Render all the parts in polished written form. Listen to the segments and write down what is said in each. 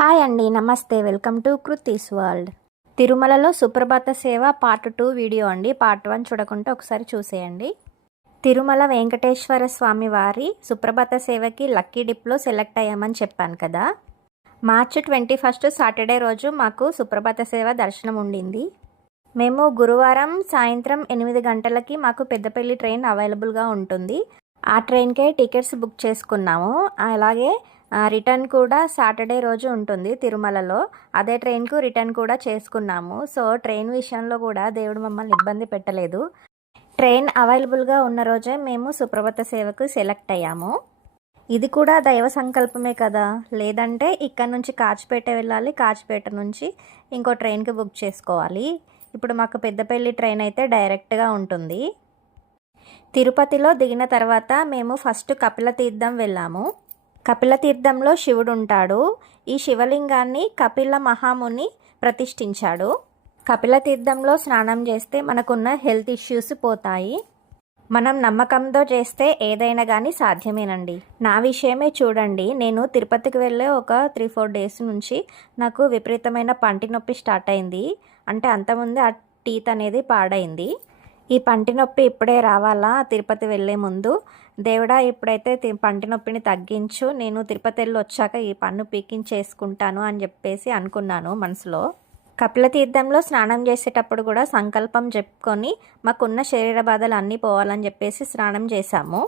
Hi అండి, నమస్తే. Welcome to Kriti's world. తిరుమలలో సుప్రభాత సేవ పార్ట్ 2 వీడియో అండి. పార్ట్ 1 చూడకుంటే ఒకసారి చూసేయండి. తిరుమల వెంకటేశ్వర స్వామి వారి సుప్రభాత సేవకి లక్కీ డిప్లో సెలెక్ట్ అయ్యామని చెప్పాను కదా. మార్చి 21 సాటర్డే రోజు మాకు సుప్రభాత సేవ దర్శనం ఉండింది. మేము గురువారం సాయంత్రం 8 గంటలకి మాకు పెద్దపల్లి ట్రైన్ అవైలబుల్గా ఉంటుంది. ఆ ట్రైన్కే టికెట్స్ బుక్ చేసుకున్నాము. అలాగే రిటర్న్ కూడా సాటర్డే రోజు ఉంటుంది తిరుమలలో. అదే ట్రైన్కు రిటర్న్ కూడా చేసుకున్నాము. సో ట్రైన్ విషయంలో కూడా దేవుడు మమ్మల్ని ఇబ్బంది పెట్టలేదు. ట్రైన్ అవైలబుల్గా ఉన్న రోజే మేము సుప్రభాత సేవకు సెలెక్ట్ అయ్యాము. ఇది కూడా దైవ సంకల్పమే కదా. లేదంటే ఇక్కడ నుంచి కాచిపేట వెళ్ళాలి, కాచిపేట నుంచి ఇంకో ట్రైన్కి బుక్ చేసుకోవాలి. ఇప్పుడు మాకు పెద్దపల్లి ట్రైన్ అయితే డైరెక్ట్గా ఉంటుంది. తిరుపతిలో దిగిన తర్వాత మేము ఫస్ట్ కపిలతీర్థం వెళ్ళాము. కపిలతీర్థంలో శివుడు ఉంటాడు. ఈ శివలింగాన్ని కపిల మహాముని ప్రతిష్ఠించాడు. కపిలతీర్థంలో స్నానం చేస్తే మనకున్న హెల్త్ ఇష్యూస్ పోతాయి. మనం నమ్మకంతో చేస్తే ఏదైనా కానీ సాధ్యమేనండి. నా విషయమే చూడండి, నేను తిరుపతికి వెళ్ళే ఒక 3-4 డేస్ నుంచి నాకు విపరీతమైన పంటి నొప్పి స్టార్ట్ అయింది. అంటే అంతకుముందే ఆ టీత్ అనేది పాడైంది. ఈ పంటి నొప్పి ఇప్పుడే రావాలా తిరుపతి వెళ్ళే ముందు? దేవుడా, ఇప్పుడైతే పంటి నొప్పిని తగ్గించు, నేను తిరుపతి వెళ్ళి వచ్చాక ఈ పన్ను పీకించేసుకుంటాను అని చెప్పేసి అనుకున్నాను మనసులో. కపిలతీర్థంలో స్నానం చేసేటప్పుడు కూడా సంకల్పం చెప్పుకొని మాకున్న శరీర బాధలు అన్నీ పోవాలని చెప్పేసి స్నానం చేశాము.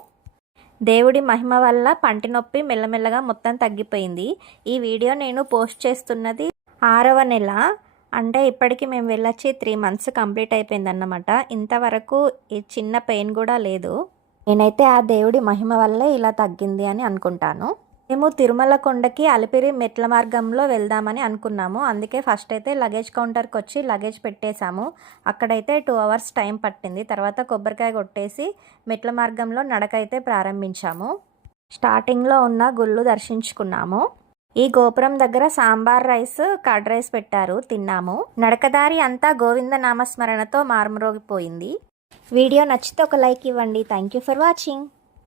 దేవుడి మహిమ వల్ల పంటి నొప్పి మెల్లమెల్లగా మొత్తం తగ్గిపోయింది. ఈ వీడియో నేను పోస్ట్ చేస్తున్నది 6వ నెల. అంటే ఇప్పటికి మేము వెళ్ళొచ్చి 3 months కంప్లీట్ అయిపోయిందన్నమాట. ఇంతవరకు ఈ చిన్న పెయిన్ కూడా లేదు. నేనైతే ఆ దేవుడి మహిమ వల్లే ఇలా తగ్గింది అని అనుకుంటాను. మేము తిరుమల కొండకి అలిపిరి మెట్ల మార్గంలో వెళ్దామని అనుకున్నాము. అందుకే ఫస్ట్ అయితే లగేజ్ కౌంటర్కి వచ్చి లగేజ్ పెట్టేశాము. అక్కడైతే 2 hours టైం పట్టింది. తర్వాత కొబ్బరికాయ కొట్టేసి మెట్ల మార్గంలో నడకైతే ప్రారంభించాము. స్టార్టింగ్లో ఉన్న గుళ్ళు దర్శించుకున్నాము. ఈ గోపురం దగ్గర సాంబార్ రైస్, కర్డ్ రైస్ పెట్టారు, తిన్నాము. నడకదారి అంతా గోవింద నామస్మరణతో మారుమ్రోగిపోయింది. వీడియో నచ్చితే ఒక లైక్ ఇవ్వండి. Thank you for watching.